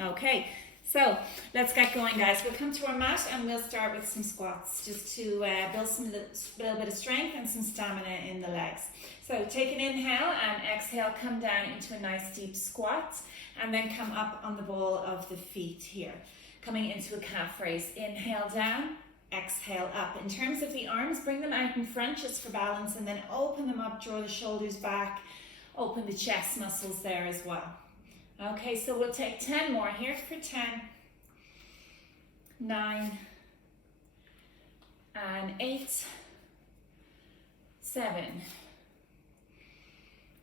Okay, so let's get going, guys. We'll come to our mat and we'll start with some squats just to build a little bit of strength and some stamina in the legs. So take an inhale and exhale, come down into a nice deep squat and then come up on the ball of the feet here. Coming into a calf raise. Inhale down, exhale up. In terms of the arms, bring them out in front just for balance and then open them up, draw the shoulders back, open the chest muscles there as well. Okay, so we'll take 10 more here for 10, 9, and 8, 7,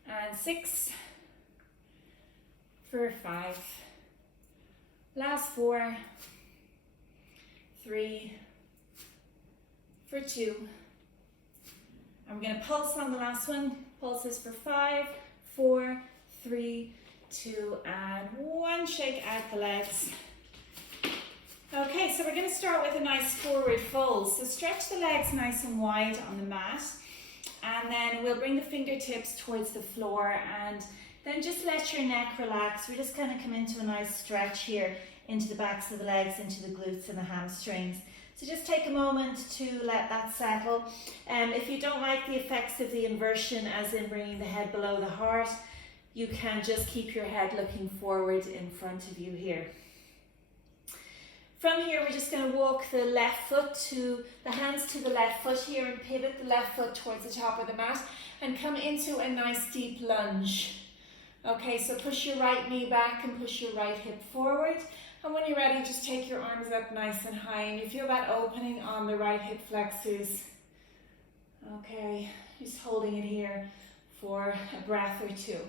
and 6, for 5, last 4, 3, for 2. I'm going to pulse on the last one. Pulses for 5, 4, 3, 2, and 1. Shake out the legs. Okay, so we're going to start with a nice forward fold. So stretch the legs nice and wide on the mat, and then we'll bring the fingertips towards the floor, and then just let your neck relax. We're just going to come into a nice stretch here into the backs of the legs, into the glutes and the hamstrings. So just take a moment to let that settle. If you don't like the effects of the inversion, as in bringing the head below the heart, you can just keep your head looking forward in front of you here. From here, we're just going to walk the left foot to the hands to the left foot here and pivot the left foot towards the top of the mat and come into a nice deep lunge. Okay, so push your right knee back and push your right hip forward. And when you're ready, just take your arms up nice and high and you feel that opening on the right hip flexors. Okay, just holding it here for a breath or two.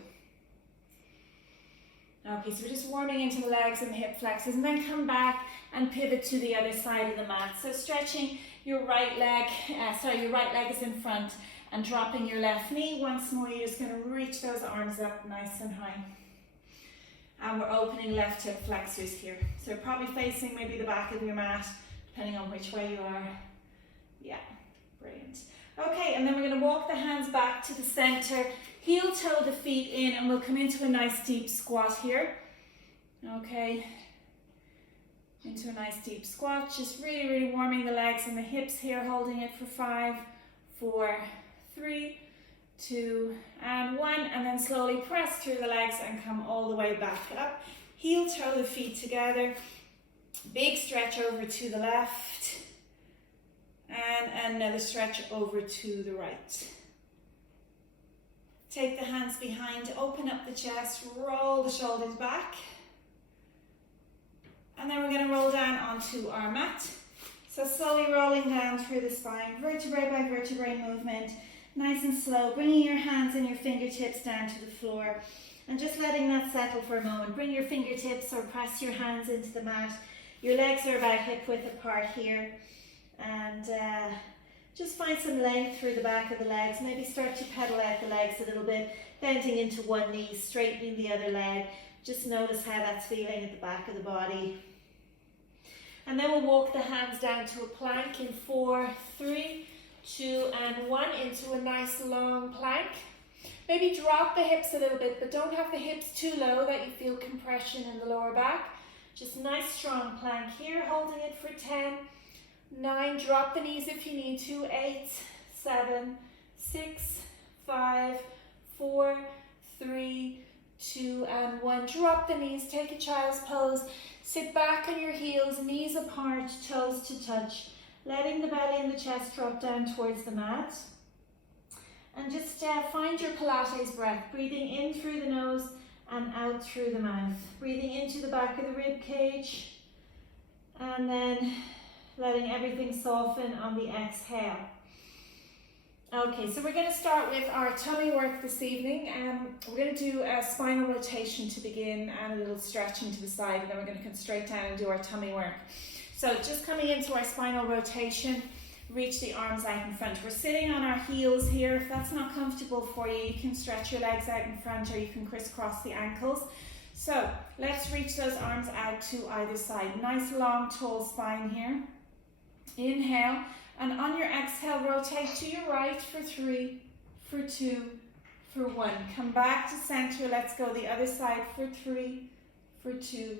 Okay, so we're just warming into the legs and the hip flexors, and then come back and pivot to the other side of the mat. So stretching your right leg, your right leg is in front and dropping your left knee. Once more, you're just going to reach those arms up nice and high. And we're opening left hip flexors here. So you're probably facing maybe the back of your mat, depending on which way you are. Yeah, brilliant. Okay, and then we're going to walk the hands back to the center, heel toe the feet in, and we'll come into a nice deep squat here. Okay, into a nice deep squat, just really, really warming the legs and the hips here, holding it for 5, 4, 3, 2, and 1, and then slowly press through the legs and come all the way back up. Heel toe the feet together, big stretch over to the left, and another stretch over to the right. Take the hands behind, open up the chest, roll the shoulders back. And then we're going to roll down onto our mat. So slowly rolling down through the spine, vertebrae by vertebrae movement, nice and slow, bringing your hands and your fingertips down to the floor and just letting that settle for a moment. Bring your fingertips or press your hands into the mat. Your legs are about hip width apart here. And just find some length through the back of the legs. Maybe start to pedal out the legs a little bit, bending into one knee, straightening the other leg. Just notice how that's feeling at the back of the body. And then we'll walk the hands down to a plank in 4, 3, 2, and 1 into a nice long plank. Maybe drop the hips a little bit, but don't have the hips too low that you feel compression in the lower back. Just nice strong plank here, holding it for 10, 9, drop the knees if you need to, 8, 7, 6, 5, 4, 3, 2, and 1. Drop the knees, take a child's pose. Sit back on your heels, knees apart, toes to touch. Letting the belly and the chest drop down towards the mat. And just find your Pilates breath, breathing in through the nose and out through the mouth. Breathing into the back of the rib cage. And then letting everything soften on the exhale. Okay, so we're going to start with our tummy work this evening. We're going to do a spinal rotation to begin and a little stretching to the side, and then we're going to come straight down and do our tummy work. So just coming into our spinal rotation, reach the arms out in front. We're sitting on our heels here. If that's not comfortable for you, you can stretch your legs out in front or you can crisscross the ankles. So let's reach those arms out to either side. Nice long tall spine here. Inhale, and on your exhale, rotate to your right for 3, for 2, for 1. Come back to center. Let's go the other side for 3, for 2,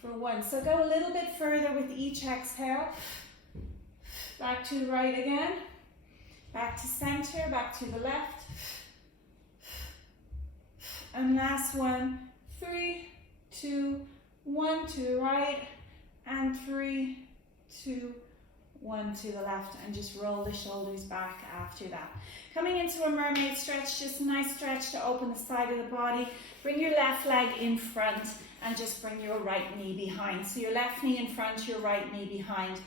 for 1. So go a little bit further with each exhale. Back to the right again. Back to center, back to the left. And last one. 3, 2, 1 to the right. And 3, 2, 1 to the left. And just roll the shoulders back after that. Coming into a mermaid stretch, just a nice stretch to open the side of the body. Bring your left leg in front and just bring your right knee behind. So your left knee in front, your right knee behind.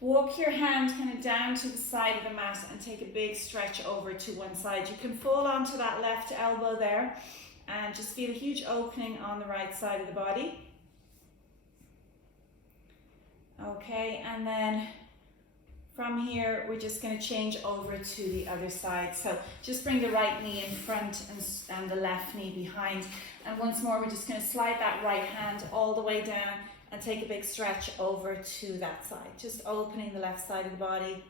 Walk your hand kind of down to the side of the mat and take a big stretch over to one side. You can fall onto that left elbow there and just feel a huge opening on the right side of the body. Okay, and then from here, we're just going to change over to the other side. So just bring the right knee in front and the left knee behind. And once more, we're just going to slide that right hand all the way down and take a big stretch over to that side. Just opening the left side of the body.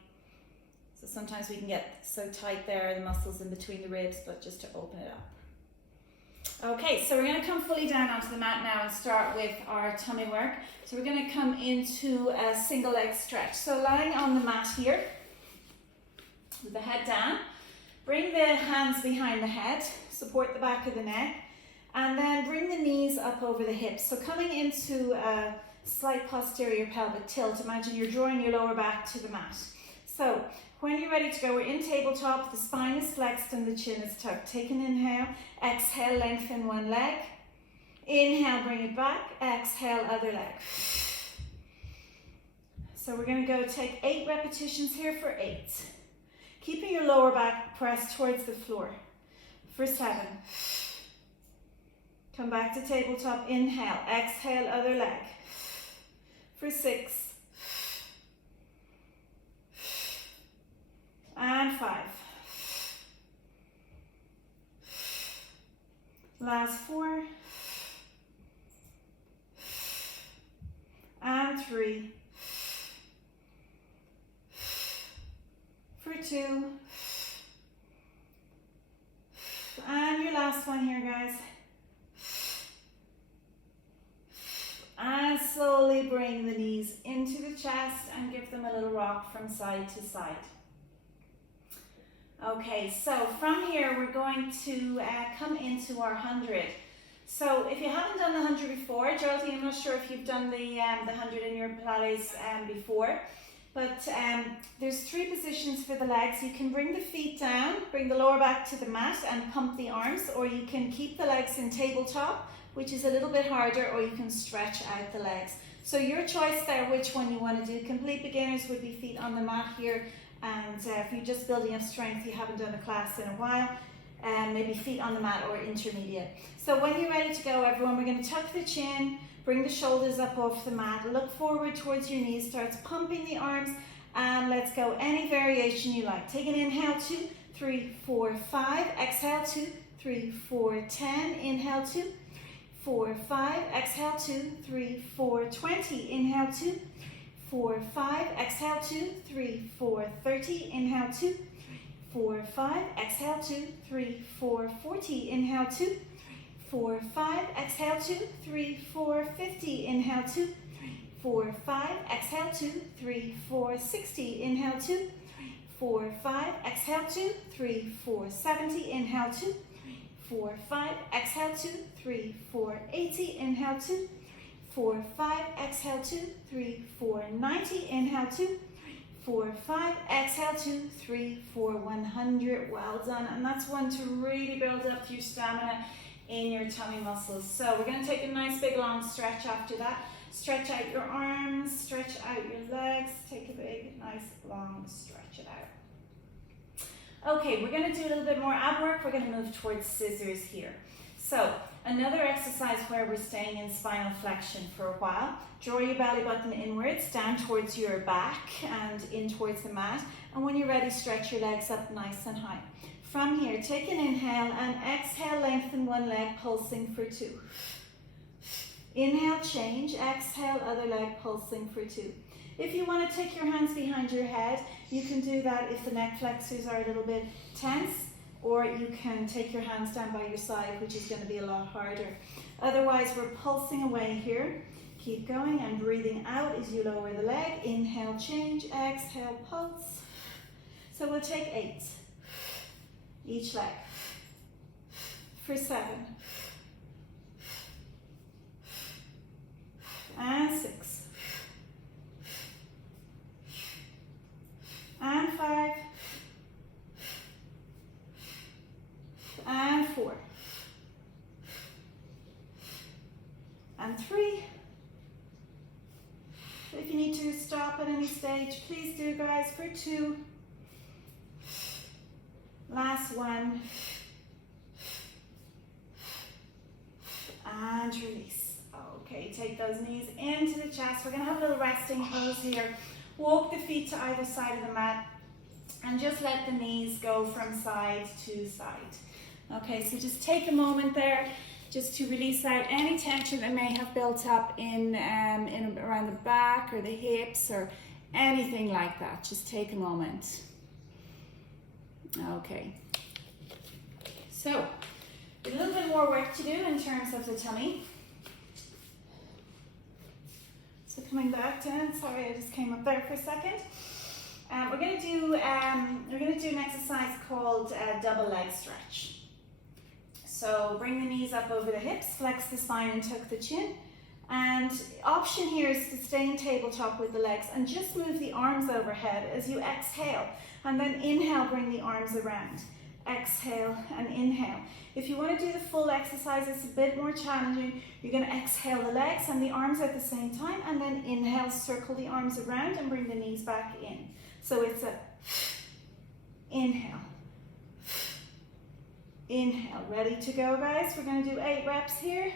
So sometimes we can get so tight there, the muscles in between the ribs, but just to open it up. Okay, so we're going to come fully down onto the mat now and start with our tummy work. So we're going to come into a single leg stretch. So lying on the mat here, with the head down, bring the hands behind the head, support the back of the neck, and then bring the knees up over the hips. So coming into a slight posterior pelvic tilt, imagine you're drawing your lower back to the mat. So when you're ready to go, we're in tabletop, the spine is flexed and the chin is tucked. Take an inhale, exhale, lengthen one leg. Inhale, bring it back, exhale, other leg. So we're going to go take 8 repetitions here for 8. Keeping your lower back pressed towards the floor. For 7. Come back to tabletop, inhale, exhale, other leg. For 6. And 5. Last 4. And 3. For 2. And your last one here, guys. And slowly bring the knees into the chest and give them a little rock from side to side. Okay, so from here we're going to come into our 100. So if you haven't done the 100 before, Geraldine, I'm not sure if you've done the 100 in your Pilates before, but there's 3 positions for the legs. You can bring the feet down, bring the lower back to the mat and pump the arms, or you can keep the legs in tabletop, which is a little bit harder, or you can stretch out the legs. So your choice there, which one you want to do. Complete beginners would be feet on the mat here, and if you're just building up strength, you haven't done a class in a while, maybe feet on the mat or intermediate. So when you're ready to go, everyone, we're going to tuck the chin, bring the shoulders up off the mat, look forward towards your knees, starts pumping the arms, and let's go any variation you like. Take an inhale, 2, 3, 4, 5, exhale, 2, 3, 4, 10, inhale, 2, 4, 5, exhale, 2, 3, 4, 20, inhale, 2, 4, 5, exhale, 2, 3, 4, 30, inhale, 2, 4, 5, exhale, 2, 3, 4, 40, inhale, 2, 4, 5, exhale, 2, 3, 4, 50, inhale, 2, 4, 5, exhale, 2, 3, 4, 60, inhale, 2, 4, 5, exhale, 2, 3, 4, 70, inhale, 2, 4, 5, exhale, 2, 3, 4, 80, inhale, 2, 4, 5, exhale, 2, 3, 4, 90, inhale, 2, 4, 5, exhale, 2, 3, 4, 100. Well done. And that's one to really build up your stamina in your tummy muscles. So we're going to take a nice big long stretch after that. Stretch out your arms, stretch out your legs, take a big, nice, long stretch it out. Okay, we're going to do a little bit more ab work. We're going to move towards scissors here. So another exercise where we're staying in spinal flexion for a while. Draw your belly button inwards, down towards your back and in towards the mat. And when you're ready, stretch your legs up nice and high. From here, take an inhale and exhale, lengthen one leg, pulsing for 2. Inhale, change, exhale, other leg, pulsing for 2. If you want to take your hands behind your head, you can do that if the neck flexors are a little bit tense, or you can take your hands down by your side, which is going to be a lot harder. Otherwise, we're pulsing away here. Keep going and breathing out as you lower the leg. Inhale, change, exhale, pulse. So we'll take 8 each leg for 7 and 6 and 5 and 4 and 3. If you need to stop at any stage, please do, guys, for 2. Last 1. And release. Okay, take those knees into the chest. We're going to have a little resting pose here. Walk the feet to either side of the mat and just let the knees go from side to side. Okay, so just take a moment there just to release out any tension that may have built up in around the back or the hips or anything like that. Just take a moment. Okay. So, a little bit more work to do in terms of the tummy. So coming back down, sorry I just came up there for a second. We're going to do an exercise called double leg stretch. So bring the knees up over the hips, flex the spine and tuck the chin. And option here is to stay in tabletop with the legs and just move the arms overhead as you exhale. And then inhale, bring the arms around. Exhale and inhale. If you want to do the full exercise, it's a bit more challenging. You're going to exhale the legs and the arms at the same time, and then inhale, circle the arms around and bring the knees back in. So it's a inhale. Inhale, ready to go, guys. We're going to do 8 reps here.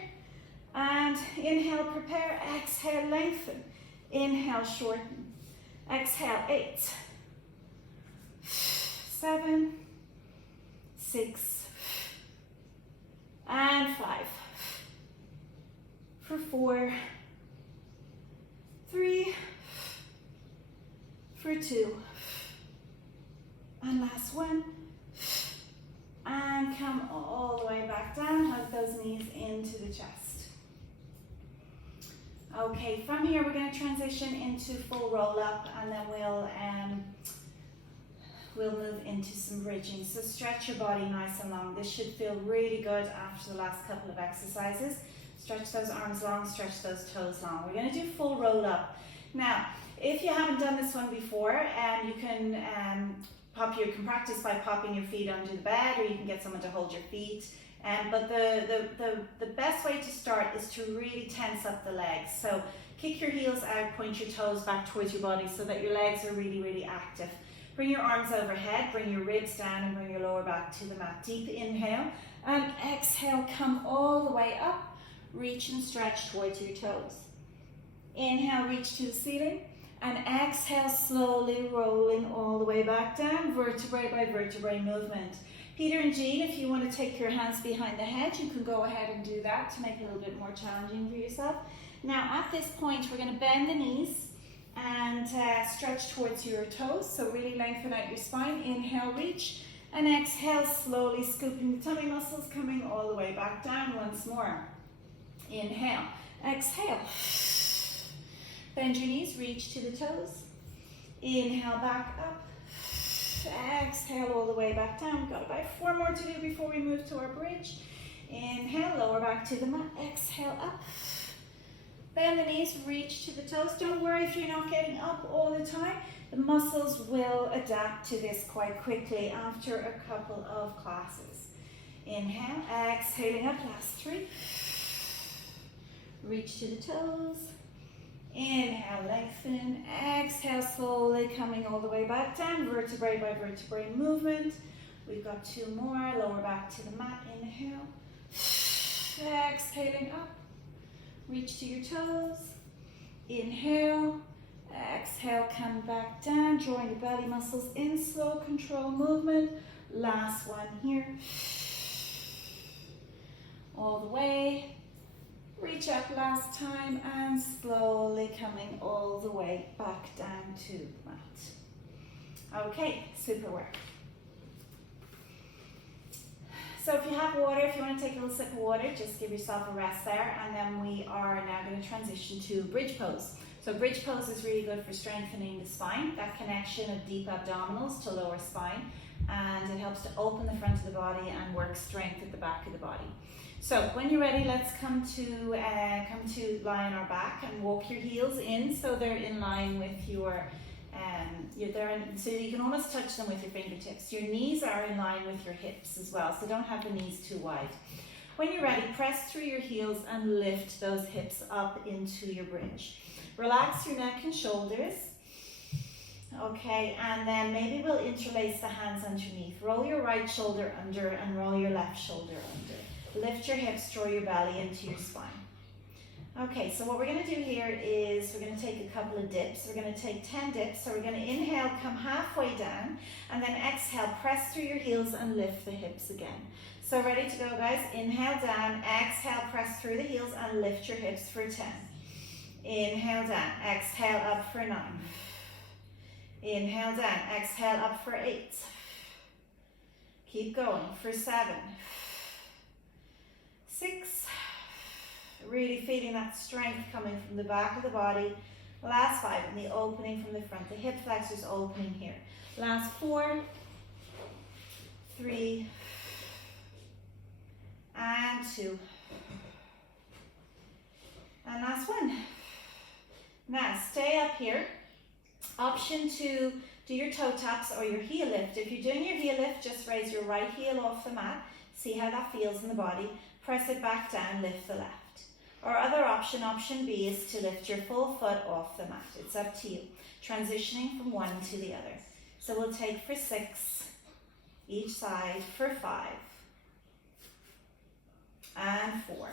And inhale, prepare. Exhale, lengthen. Inhale, shorten. Exhale, 8, 7, 6, and 5. For 4, 3, for 2, and last 1. And come all the way back down, hug those knees into the chest. Okay, from here we're going to transition into full roll up, and then we'll move into some bridging. So stretch your body nice and long. This should feel really good after the last couple of exercises. Stretch those arms long, stretch those toes long. We're going to do full roll up. Now, if you haven't done this one before, you can practice by popping your feet under the bed, or you can get someone to hold your feet. But the best way to start is to really tense up the legs. So kick your heels out, point your toes back towards your body so that your legs are really, really active. Bring your arms overhead, bring your ribs down, and bring your lower back to the mat. Deep inhale, and exhale, come all the way up. Reach and stretch towards your toes. Inhale, reach to the ceiling. And exhale, slowly rolling all the way back down, vertebrae by vertebrae movement. Peter and Jean, if you want to take your hands behind the head, you can go ahead and do that to make it a little bit more challenging for yourself. Now, at this point, we're going to bend the knees and stretch towards your toes. So really lengthen out your spine. Inhale, reach. And exhale, slowly scooping the tummy muscles, coming all the way back down once more. Inhale, exhale. Bend your knees, reach to the toes. Inhale, back up. Exhale all the way back down. We've got about 4 more to do before we move to our bridge. Inhale, lower back to the mat. Exhale, up. Bend the knees, reach to the toes. Don't worry if you're not getting up all the time. The muscles will adapt to this quite quickly after a couple of classes. Inhale, exhaling up, last 3. Reach to the toes. Inhale, lengthen. Exhale, slowly coming all the way back down, vertebrae by vertebrae movement. We've got 2 more, lower back to the mat. Inhale. Exhaling up. Reach to your toes. Inhale. Exhale, come back down, drawing the belly muscles in, slow control movement. Last one here. All the way. Reach up last time and slowly coming all the way back down to the mat. Okay, super work. So if you have water, if you want to take a little sip of water, just give yourself a rest there, and then we are now going to transition to bridge pose. So bridge pose is really good for strengthening the spine, that connection of deep abdominals to lower spine, and it helps to open the front of the body and work strength at the back of the body. So when you're ready, let's come to lie on our back and walk your heels in so they're in line with so you can almost touch them with your fingertips. Your knees are in line with your hips as well, so don't have the knees too wide. When you're ready, press through your heels and lift those hips up into your bridge. Relax your neck and shoulders. Okay, and then maybe we'll interlace the hands underneath. Roll your right shoulder under and roll your left shoulder under. Lift your hips, draw your belly into your spine. Okay, so what we're going to do here is we're going to take a couple of dips. We're going to take 10 dips. So we're going to inhale, come halfway down, and then exhale, press through your heels and lift the hips again. So ready to go, guys? Inhale down, exhale, press through the heels and lift your hips for 10. Inhale down, exhale up for 9. Inhale down, exhale up for 8. Keep going for 7, 6. Really feeling that strength coming from the back of the body. Last 5, and the opening from the front. The hip flexors opening here. Last 4, 3, and 2. And last 1. Now stay up here. Option to do your toe taps or your heel lift. If you're doing your heel lift, just raise your right heel off the mat. See how that feels in the body. Press it back down, lift the left. Or other option, option B, is to lift your full foot off the mat. It's up to you. Transitioning from one to the other. So we'll take for 6 each side, for 5 and 4,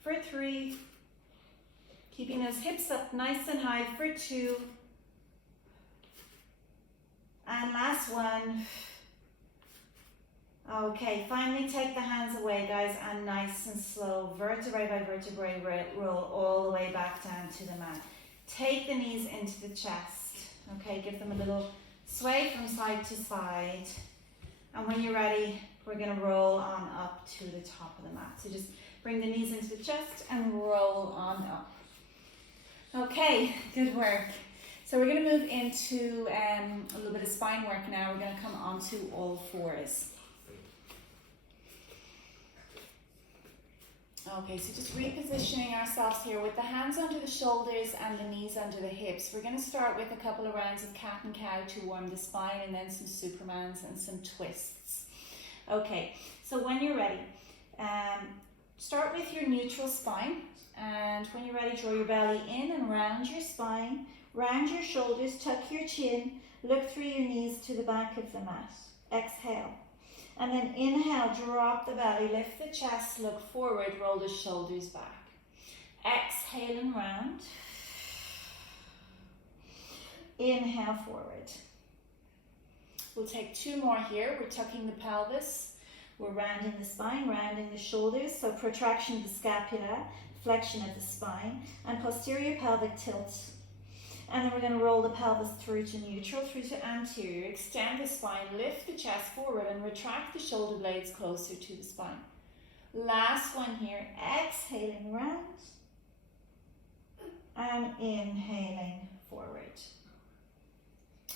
for 3, keeping those hips up nice and high, for 2, and last 1. Okay, finally take the hands away, guys, and nice and slow, vertebrae by vertebrae, roll all the way back down to the mat. Take the knees into the chest. Okay, give them a little sway from side to side. And when you're ready, we're going to roll on up to the top of the mat. So just bring the knees into the chest and roll on up. Okay, good work. So we're going to move into a little bit of spine work now. We're going to come onto all fours. Okay, so just repositioning ourselves here with the hands under the shoulders and the knees under the hips. We're going to start with a couple of rounds of cat and cow to warm the spine, and then some supermans and some twists. Okay, so when you're ready, start with your neutral spine, and when you're ready, draw your belly in and round your spine, round your shoulders, tuck your chin, look through your knees to the back of the mat. Exhale. And then inhale, drop the belly, lift the chest, look forward, roll the shoulders back. Exhale and round. Inhale, forward. We'll take 2 more here. We're tucking the pelvis. We're rounding the spine, rounding the shoulders. So protraction of the scapula, flexion of the spine, and posterior pelvic tilt. And then we're going to roll the pelvis through to neutral, through to anterior. Extend the spine, lift the chest forward, and retract the shoulder blades closer to the spine. Last one here. Exhaling round. And inhaling forward.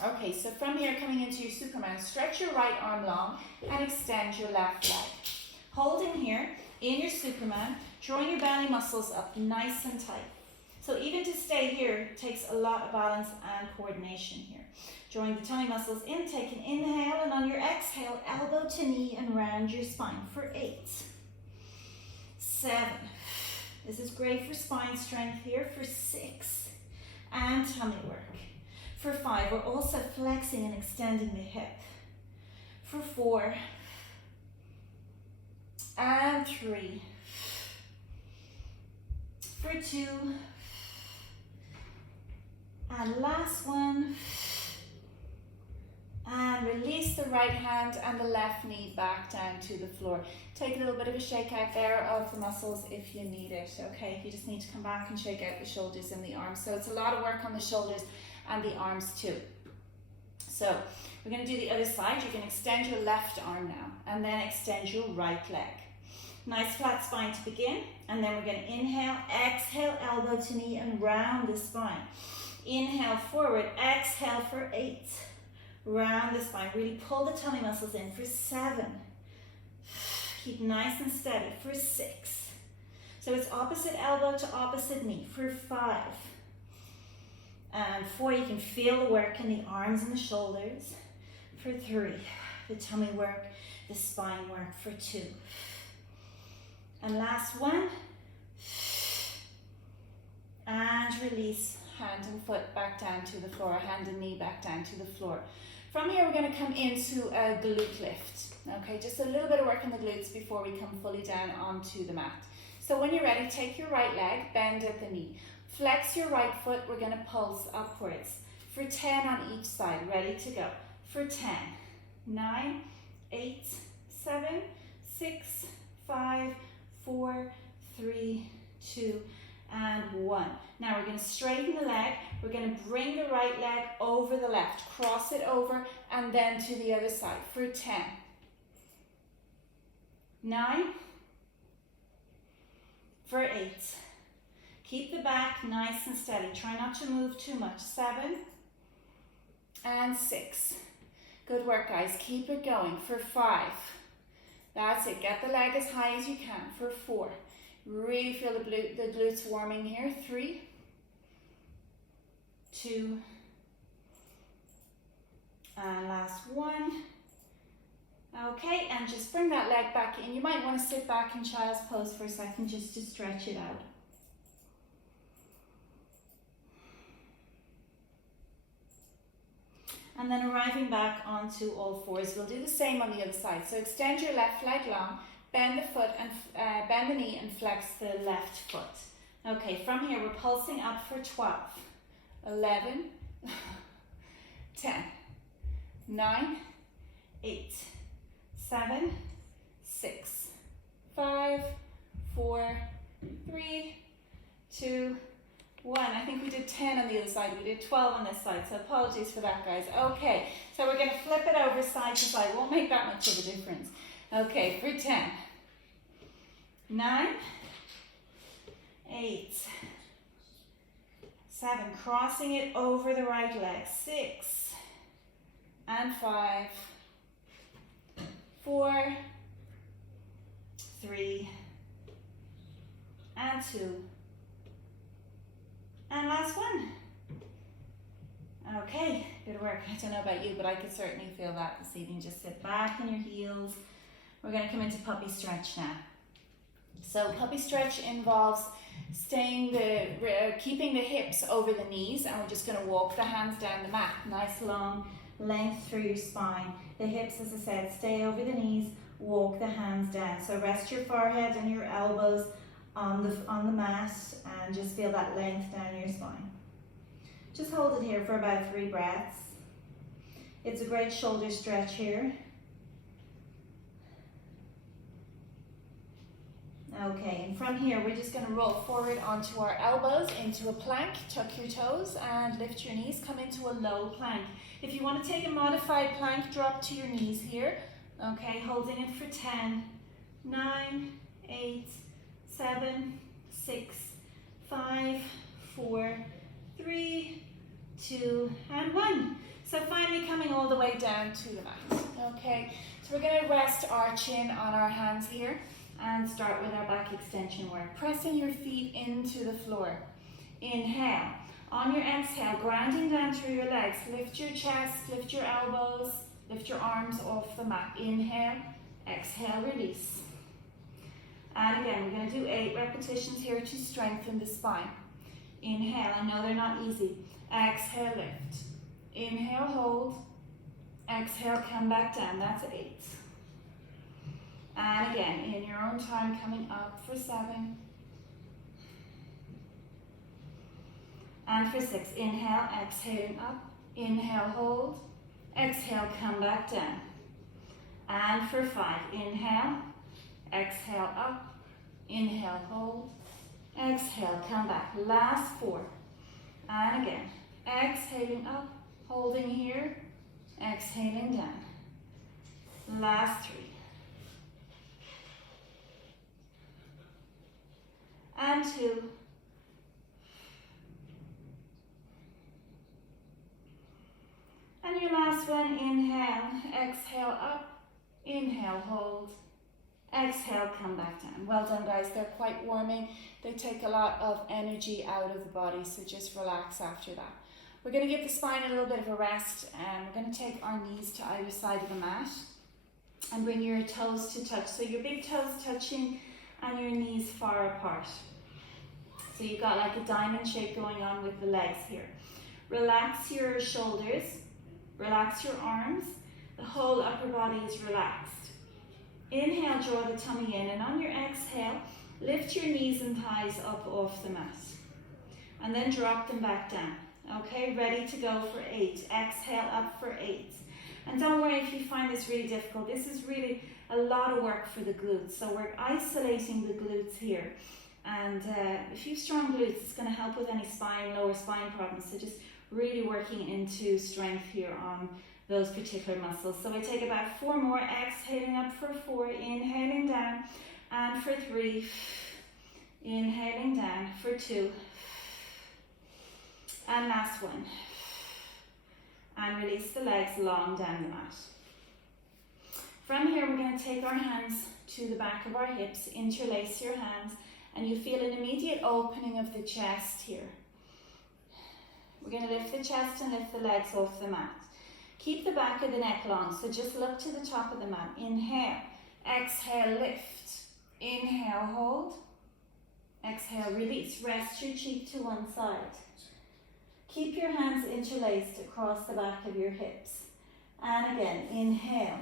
Okay, so from here, coming into your Superman, stretch your right arm long and extend your left leg. Holding here in your Superman, drawing your belly muscles up nice and tight. So even to stay here takes a lot of balance and coordination here. Drawing the tummy muscles in, take an inhale, and on your exhale, elbow to knee and round your spine for 8, 7. This is great for spine strength here, for 6, and tummy work. For 5, we're also flexing and extending the hip. For 4, and 3. For 2, and last one, and release the right hand and the left knee back down to the floor. Take a little bit of a shake out there of the muscles if you need it, okay? If you just need to come back and shake out the shoulders and the arms. So it's a lot of work on the shoulders and the arms too. So we're going to do the other side. You can extend your left arm now and then extend your right leg. Nice flat spine to begin, and then we're going to inhale, exhale, elbow to knee and round the spine. Inhale forward, exhale for 8. Round the spine, really pull the tummy muscles in for 7. Keep nice and steady for 6. So it's opposite elbow to opposite knee for 5. And 4, you can feel the work in the arms and the shoulders. For 3, the tummy work, the spine work for 2. And last one. And release, hand and foot back down to the floor, hand and knee back down to the floor. From here, we're going to come into a glute lift. Okay, just a little bit of work on the glutes before we come fully down onto the mat. So when you're ready, take your right leg, bend at the knee. Flex your right foot, we're going to pulse upwards. For 10 on each side, ready to go. For 10, 9, 8, 7, 6, 5, 4, 3, 2, and 1. Now we're going to straighten the leg. We're going to bring the right leg over the left, cross it over, and then to the other side. For 10, 9, for 8. Keep the back nice and steady. Try not to move too much. 7 and 6. Good work, guys. Keep it going. For 5. That's it. Get the leg as high as you can. For 4. Really feel the glutes warming here. 3, 2, and last 1. Okay, and just bring that leg back in. You might want to sit back in child's pose for a second just to stretch it out. And then arriving back onto all fours. We'll do the same on the other side. So extend your left leg long, bend the foot and bend the knee and flex the left foot. Okay, from here we're pulsing up for 12, 11, 10, 9, 8, 7, 6, 5, 4, 3, 2, 1. I think we did 10 on the other side. We did 12 on this side, so apologies for that, guys. Okay, so we're going to flip it over side to side. Won't make that much of a difference. Okay, for 10, 9, 8, 7, crossing it over the right leg, 6, and 5, 4, 3, and 2, and last one. Okay, good work. I don't know about you, but I could certainly feel that this evening. Just sit back on your heels. We're going to come into puppy stretch now. So puppy stretch involves keeping the hips over the knees, and we're just going to walk the hands down the mat. Nice long length through your spine. The hips, as I said, stay over the knees. Walk the hands down. So rest your forehead and your elbows on the mat and just feel that length down your spine. Just hold it here for about 3 breaths. It's a great shoulder stretch here. Okay, and from here we're just going to roll forward onto our elbows into a plank. Tuck your toes and lift your knees. Come into a low plank. If you want to take a modified plank, drop to your knees here. Okay, holding it for 10, 9, 8, 7, 6, 5, 4, 3, 2, and 1. So finally coming all the way down to the mat. Okay, so we're going to rest our chin on our hands here and start with our back extension work. Pressing your feet into the floor. Inhale. On your exhale, grounding down through your legs. Lift your chest, lift your elbows, lift your arms off the mat. Inhale, exhale, release. And again, we're going to do 8 repetitions here to strengthen the spine. Inhale, I know they're not easy. Exhale, lift. Inhale, hold. Exhale, come back down. That's 8. And again, in your own time, coming up for 7. And for 6, inhale, exhaling up. Inhale, hold. Exhale, come back down. And for 5, inhale, exhale up. Inhale, hold. Exhale, come back. Last 4. And again, exhaling up, holding here. Exhaling down. Last 3. And 2. And your last one, inhale, exhale up, inhale, hold, exhale, come back down. Well done, guys. They're quite warming. They take a lot of energy out of the body, so just relax after that. We're going to give the spine a little bit of a rest, and we're going to take our knees to either side of the mat and bring your toes to touch. So your big toes touching and your knees far apart. So you've got like a diamond shape going on with the legs here. Relax your shoulders, relax your arms. The whole upper body is relaxed. Inhale, draw the tummy in, and on your exhale, lift your knees and thighs up off the mat. And then drop them back down. Okay, ready to go for 8. Exhale up for 8. And don't worry if you find this really difficult. This is really a lot of work for the glutes. So we're isolating the glutes here. And if you have strong glutes, it's going to help with any spine, lower spine problems. So just really working into strength here on those particular muscles. So I take about 4 more, exhaling up for 4, inhaling down, and for 3, inhaling down, for 2, and last one. And release the legs long down the mat. From here, we're going to take our hands to the back of our hips, interlace your hands, and you feel an immediate opening of the chest here. We're going to lift the chest and lift the legs off the mat. Keep the back of the neck long, so just look to the top of the mat. Inhale, exhale, lift. Inhale, hold. Exhale, release. Rest your cheek to one side. Keep your hands interlaced across the back of your hips. And again, inhale,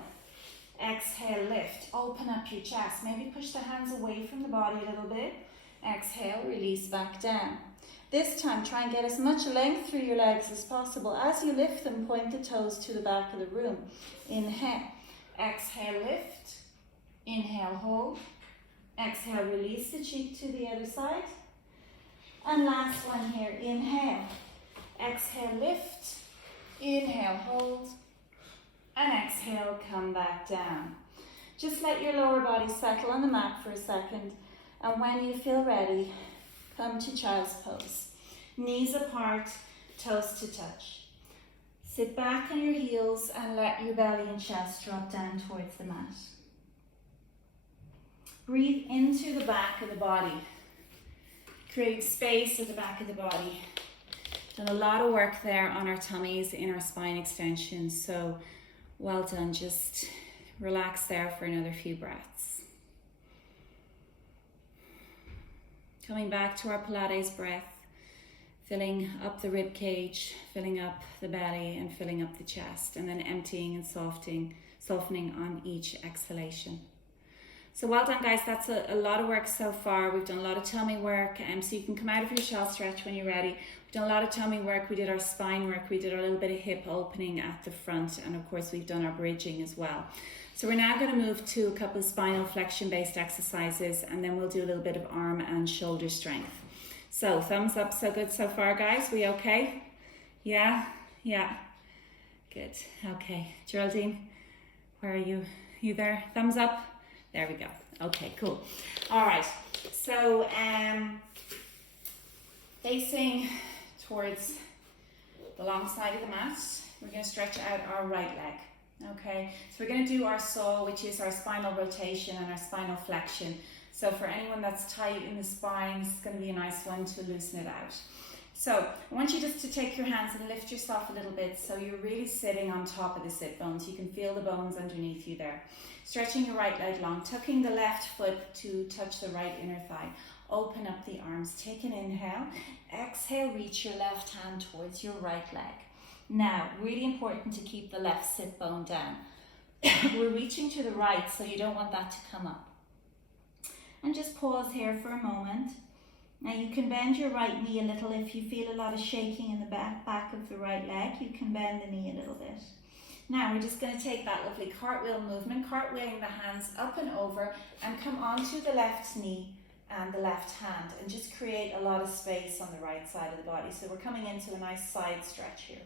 exhale, lift. Open up your chest. Maybe push the hands away from the body a little bit. Exhale, release back down. This time, try and get as much length through your legs as possible. As you lift them, point the toes to the back of the room. Inhale, exhale, lift. Inhale, hold. Exhale, release the cheek to the other side. And last one here, inhale, exhale, lift. Inhale, hold. And exhale, come back down. Just let your lower body settle on the mat for a second. And when you feel ready, come to child's pose. Knees apart, toes to touch. Sit back on your heels and let your belly and chest drop down towards the mat. Breathe into the back of the body. Create space at the back of the body. Done a lot of work there on our tummies, in our spine extension, so well done. Just relax there for another few breaths. Coming back to our Pilates breath, filling up the rib cage, filling up the belly and filling up the chest, and then emptying and softening on each exhalation. So well done, guys. That's a lot of work so far. We've done a lot of tummy work, so you can come out of your shell stretch when you're ready. We've done a lot of tummy work. We did our spine work. We did a little bit of hip opening at the front, and of course we've done our bridging as well. So we're now going to move to a couple of spinal flexion based exercises, and then we'll do a little bit of arm and shoulder strength. So thumbs up, so good so far, guys. We okay? Yeah? Good. Okay. Geraldine, where are you? You there? Thumbs up? There we go. Okay, cool. All right. So facing towards the long side of the mat, we're going to stretch out our right leg. Okay, so we're going to do our saw, which is our spinal rotation and our spinal flexion. So for anyone that's tight in the spine, it's going to be a nice one to loosen it out. So I want you just to take your hands and lift yourself a little bit so you're really sitting on top of the sit bones. You can feel the bones underneath you there. Stretching your right leg long, tucking the left foot to touch the right inner thigh. Open up the arms, take an inhale. Exhale, reach your left hand towards your right leg. Now, really important to keep the left sit bone down. We're reaching to the right, so you don't want that to come up. And just pause here for a moment. Now you can bend your right knee a little if you feel a lot of shaking in the back of the right leg. You can bend the knee a little bit. Now we're just going to take that lovely cartwheel movement, cartwheeling the hands up and over and come onto the left knee and the left hand and just create a lot of space on the right side of the body. So we're coming into a nice side stretch here.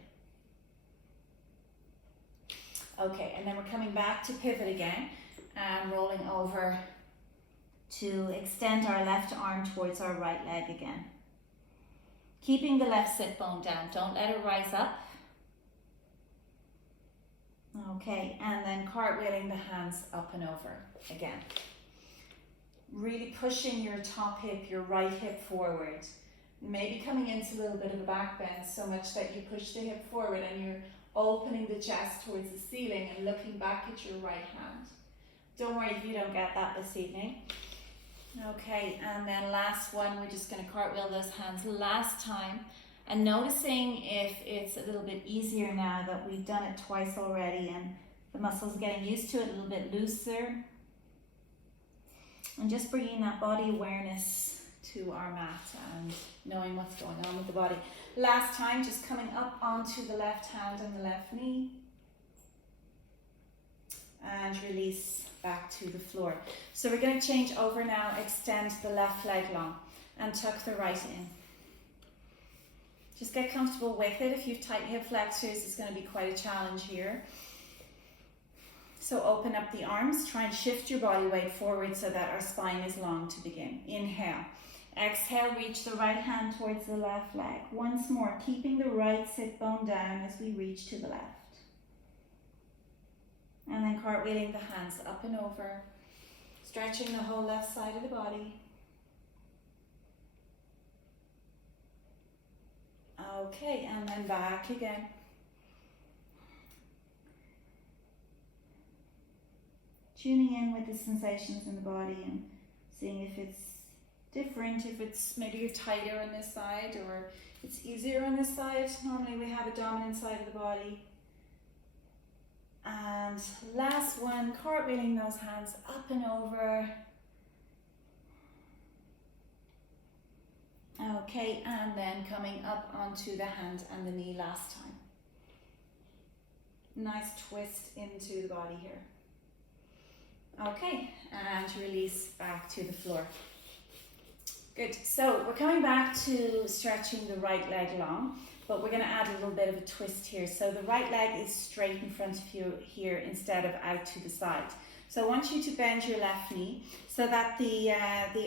Okay, and then we're coming back to pivot again and rolling over to extend our left arm towards our right leg again. Keeping the left sit bone down, don't let it rise up. Okay, and then cartwheeling the hands up and over again. Really pushing your top hip, your right hip forward. Maybe coming into a little bit of a back bend so much that you push the hip forward and you're opening the chest towards the ceiling and looking back at your right hand. Don't worry if you don't get that this evening. Okay, and then last one, we're just going to cartwheel those hands last time. And noticing if it's a little bit easier now that we've done it twice already and the muscles are getting used to it, a little bit looser. And just bringing that body awareness to our mat and knowing what's going on with the body. Last time, just coming up onto the left hand and the left knee. And release back to the floor. So we're going to change over now, extend the left leg long and tuck the right in. Just get comfortable with it. If you've tight hip flexors, it's going to be quite a challenge here. So open up the arms, try and shift your body weight forward so that our spine is long to begin. Inhale. Exhale, reach the right hand towards the left leg. Once more, keeping the right sit bone down as we reach to the left. And then cartwheeling the hands up and over, stretching the whole left side of the body. Okay, and then back again. Tuning in with the sensations in the body and seeing if it's different, if it's maybe you're tighter on this side or it's easier on this side. Normally we have a dominant side of the body. And last one, cartwheeling those hands up and over. Okay, and then coming up onto the hand and the knee last time. Nice twist into the body here. Okay, and release back to the floor. Good, so we're coming back to stretching the right leg long, but we're going to add a little bit of a twist here. So the right leg is straight in front of you here instead of out to the side. So I want you to bend your left knee so that the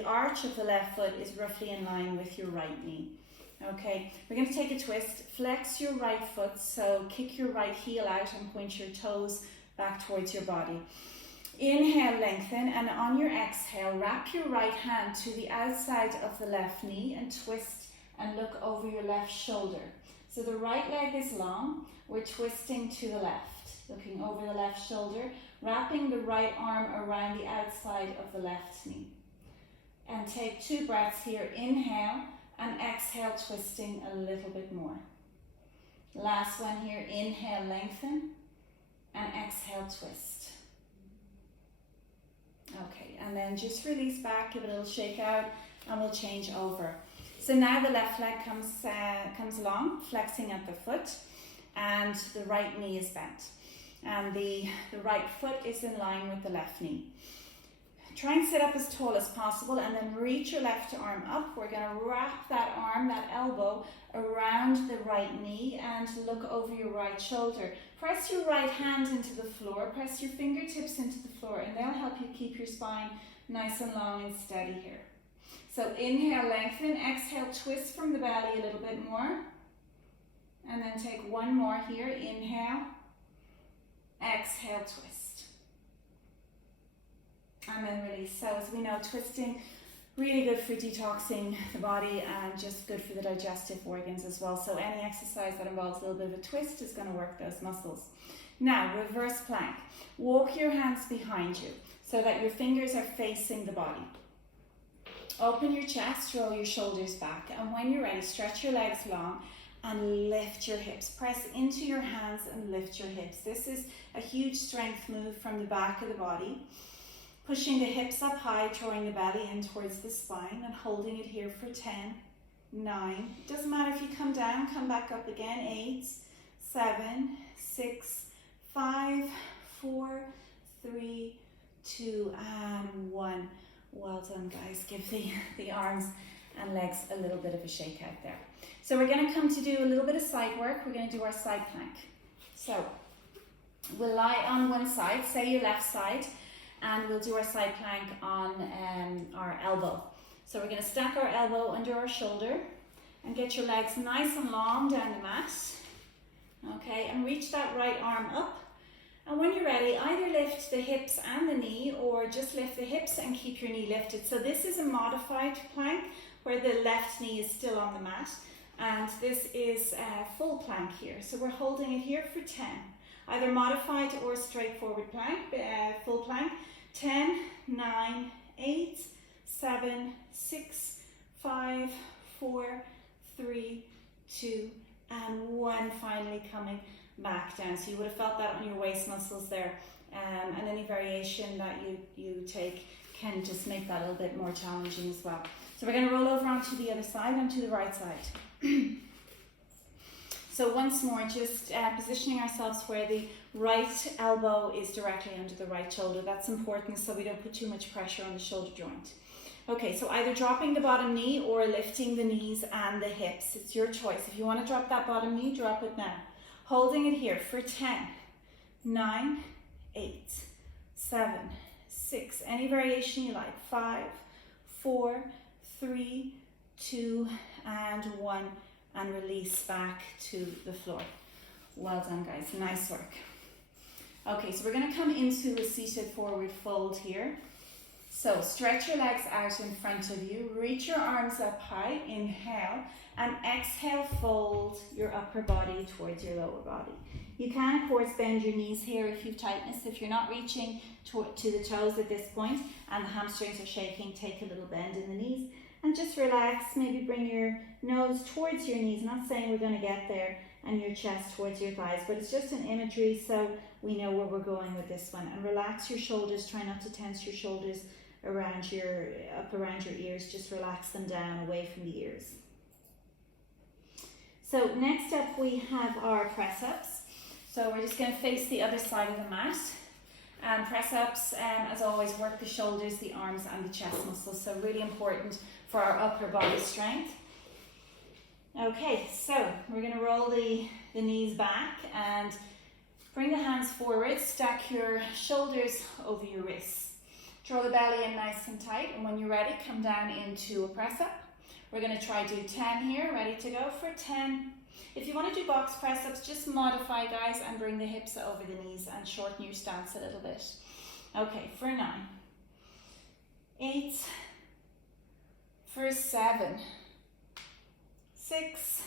arch of the left foot is roughly in line with your right knee. Okay, we're going to take a twist, flex your right foot, so kick your right heel out and point your toes back towards your body. Inhale, lengthen, and on your exhale, wrap your right hand to the outside of the left knee and twist and look over your left shoulder. So the right leg is long, we're twisting to the left, looking over the left shoulder, wrapping the right arm around the outside of the left knee. And take 2 breaths here, inhale and exhale, twisting a little bit more. Last one here, inhale, lengthen, and exhale, twist. Okay, and then just release back, give it a little shake out, and we'll change over. So now the left leg comes along, flexing at the foot, and the right knee is bent. And the right foot is in line with the left knee. Try and sit up as tall as possible and then reach your left arm up. We're going to wrap that arm, that elbow, around the right knee and look over your right shoulder. Press your right hand into the floor, press your fingertips into the floor, and they'll help you keep your spine nice and long and steady here. So inhale, lengthen, exhale, twist from the belly a little bit more. And then take one more here, inhale, exhale, twist. And then release. So as we know, twisting, really good for detoxing the body and just good for the digestive organs as well. So any exercise that involves a little bit of a twist is going to work those muscles. Now, reverse plank. Walk your hands behind you so that your fingers are facing the body. Open your chest, roll your shoulders back, and when you're ready, stretch your legs long and lift your hips. Press into your hands and lift your hips. This is a huge strength move from the back of the body. Pushing the hips up high, drawing the belly in towards the spine and holding it here for 10, 9. It doesn't matter if you come down, come back up again. 8, 7, 6, 5, 4, 3, 2, and 1. Well done, guys. Give the arms and legs a little bit of a shake out there. So we're going to come to do a little bit of side work. We're going to do our side plank. So We'll lie on one side, say your left side, and we'll do our side plank on our elbow. So we're going to stack our elbow under our shoulder and get your legs nice and long down the mat. Okay, and reach that right arm up. And when you're ready, either lift the hips and the knee, or just lift the hips and keep your knee lifted. So this is a modified plank where the left knee is still on the mat, and this is a full plank here. So we're holding it here for 10. Either modified or straightforward plank, full plank. 10, 9, 8, 7, 6, 5, 4, 3, 2, and 1, finally coming back down. So you would have felt that on your waist muscles there, and any variation that you take can just make that a little bit more challenging as well. So we're going to roll over onto the other side, onto the right side. So once more, just positioning ourselves where the right elbow is directly under the right shoulder. That's important so we don't put too much pressure on the shoulder joint. Okay, so either dropping the bottom knee or lifting the knees and the hips. It's your choice. If you want to drop that bottom knee, drop it now. Holding it here for 10, 9, 8, 7, 6, any variation you like. 5, 4, 3, 2, and 1. And release back to the floor. Well done, guys. Nice work. Okay, so we're going to come into a seated forward fold here. So stretch your legs out in front of you. Reach your arms up high. Inhale. And exhale, fold your upper body towards your lower body. You can, of course, bend your knees here if you've tightness. If you're not reaching to the toes at this point and the hamstrings are shaking, take a little bend in the knees. And just relax, maybe bring your nose towards your knees. Not saying we're going to get there, and your chest towards your thighs, but it's just an imagery so we know where we're going with this one. And relax your shoulders, try not to tense your shoulders around up around your ears, just relax them down away from the ears. So next up we have our press ups. So we're just going to face the other side of the mat. And press ups, as always, work the shoulders, the arms and the chest muscles, so really important for our upper body strength. Okay, so we're going to roll the knees back and bring the hands forward, stack your shoulders over your wrists. Draw the belly in nice and tight, and when you're ready, come down into a press up. We're going to try do 10 here, ready to go for 10. If you want to do box press ups, just modify, guys, and bring the hips over the knees and shorten your stance a little bit. Okay, for 9, 8, for 7, 6,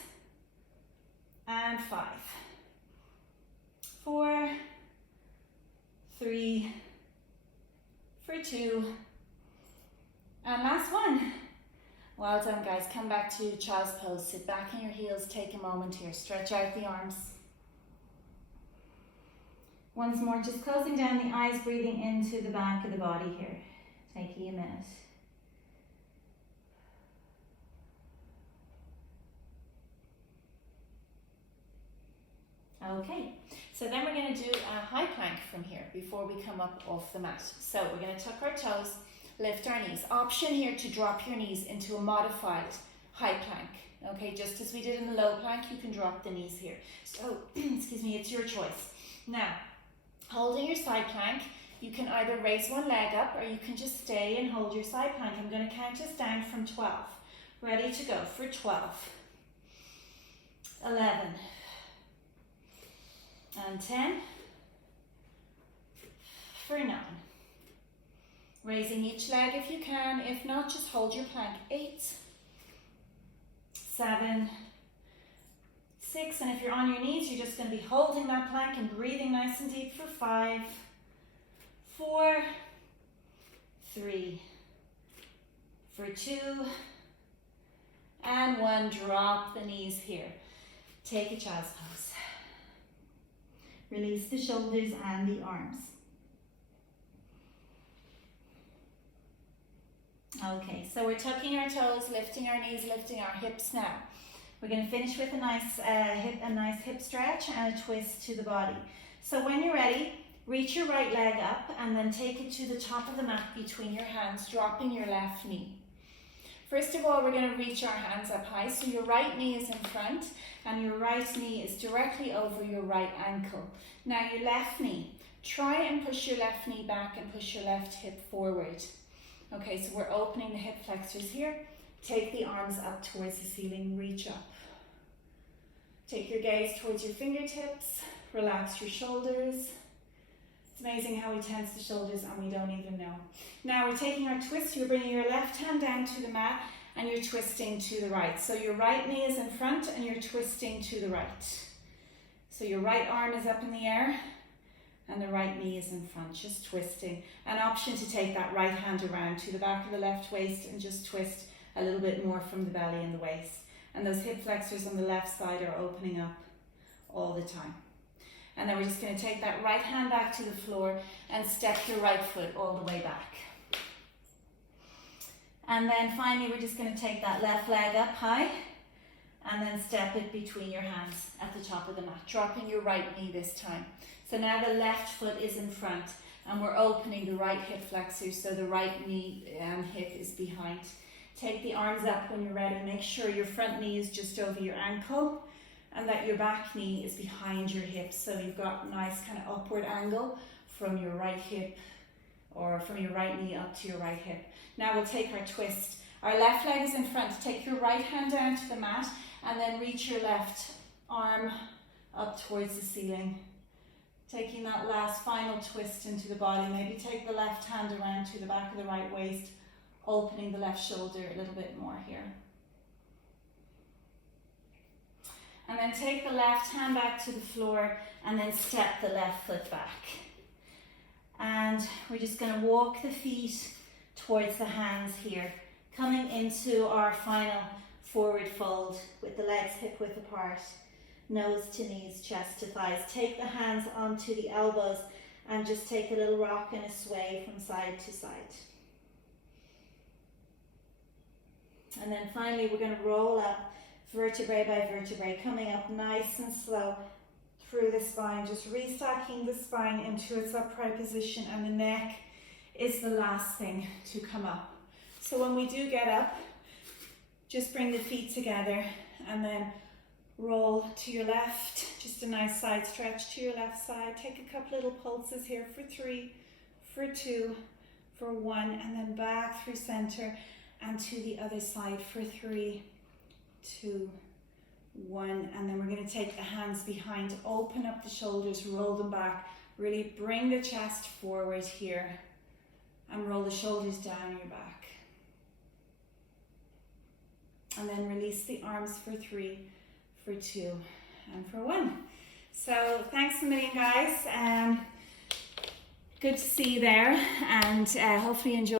and 5, 4, 3, for 2, and last one. Well done, guys. Come back to child's pose. Sit back in your heels. Take a moment here. Stretch out the arms. Once more, just closing down the eyes, breathing into the back of the body here. Taking a minute. Okay, so then we're going to do a high plank from here before we come up off the mat. So we're going to tuck our toes, lift our knees. Option here to drop your knees into a modified high plank. Okay, just as we did in the low plank, you can drop the knees here. So, excuse me, it's your choice. Now, holding your side plank, you can either raise one leg up or you can just stay and hold your side plank. I'm going to count us down from 12. Ready to go for 12, 11, and 10, for 9. Raising each leg if you can. If not, just hold your plank. 8, 7, 6, and if you're on your knees, you're just going to be holding that plank and breathing nice and deep for 5, 4, 3, for 2, and 1. Drop the knees here. Take a child's pose. Release the shoulders and the arms. Okay, so we're tucking our toes, lifting our knees, lifting our hips now. We're going to finish with a nice hip stretch and a twist to the body. So when you're ready, reach your right leg up and then take it to the top of the mat between your hands, dropping your left knee. First of all, we're going to reach our hands up high. So your right knee is in front and your right knee is directly over your right ankle. Now your left knee, try and push your left knee back and push your left hip forward. Okay, so we're opening the hip flexors here. Take the arms up towards the ceiling, reach up. Take your gaze towards your fingertips, relax your shoulders. It's amazing how we tense the shoulders and we don't even know. Now we're taking our twist. You're bringing your left hand down to the mat and you're twisting to the right. So your right knee is in front and you're twisting to the right. So your right arm is up in the air and the right knee is in front, just twisting. An option to take that right hand around to the back of the left waist and just twist a little bit more from the belly and the waist. And those hip flexors on the left side are opening up all the time. And then we're just going to take that right hand back to the floor and step your right foot all the way back. And then finally we're just going to take that left leg up high and then step it between your hands at the top of the mat, dropping your right knee this time. So now the left foot is in front and we're opening the right hip flexors, so the right knee and hip is behind. Take the arms up when you're ready. Make sure your front knee is just over your ankle and that your back knee is behind your hips, so you've got a nice kind of upward angle from your right hip or from your right knee up to your right hip. Now we'll take our twist. Our left leg is in front. Take your right hand down to the mat and then reach your left arm up towards the ceiling. Taking that last final twist into the body. Maybe take the left hand around to the back of the right waist, opening the left shoulder a little bit more here. And then take the left hand back to the floor and then step the left foot back. And we're just going to walk the feet towards the hands here, coming into our final forward fold with the legs hip width apart, nose to knees, chest to thighs. Take the hands onto the elbows and just take a little rock and a sway from side to side. And then finally we're going to roll up vertebrae by vertebrae, coming up nice and slow through the spine, just restacking the spine into its upright position, and the neck is the last thing to come up. So when we do get up, just bring the feet together and then roll to your left, just a nice side stretch to your left side. Take a couple little pulses here for 3, for 2, for 1, and then back through center and to the other side for 3, 2, 1, and then we're going to take the hands behind, open up the shoulders, roll them back, really bring the chest forward here and roll the shoulders down your back. And then release the arms for 3, for 2, and for 1. So thanks a million, guys. Good to see you there, and hopefully you enjoy